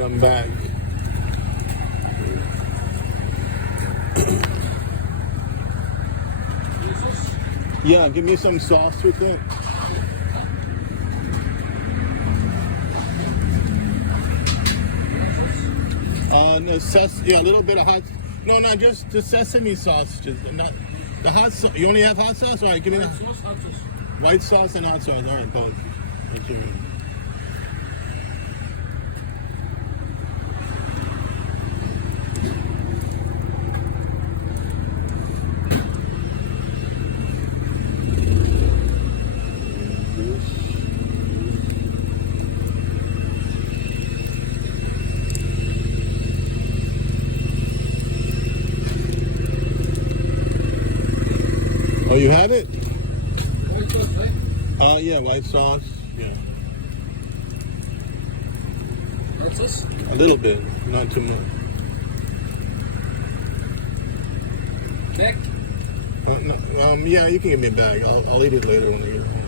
right, I'm back. Yeah, give me some sauce with it. Yeah, a little bit of hot. No, not just the sesame sauce. Just not the hot sauce. You only have hot sauce? All right, give me that. White sauce and hot sauce. All right, both. That's your. Oh, you have it? Yeah, white sauce. Yeah. What's this? A little bit, not too much. Back? No, yeah, you can give me a bag. I'll eat it later when I get home.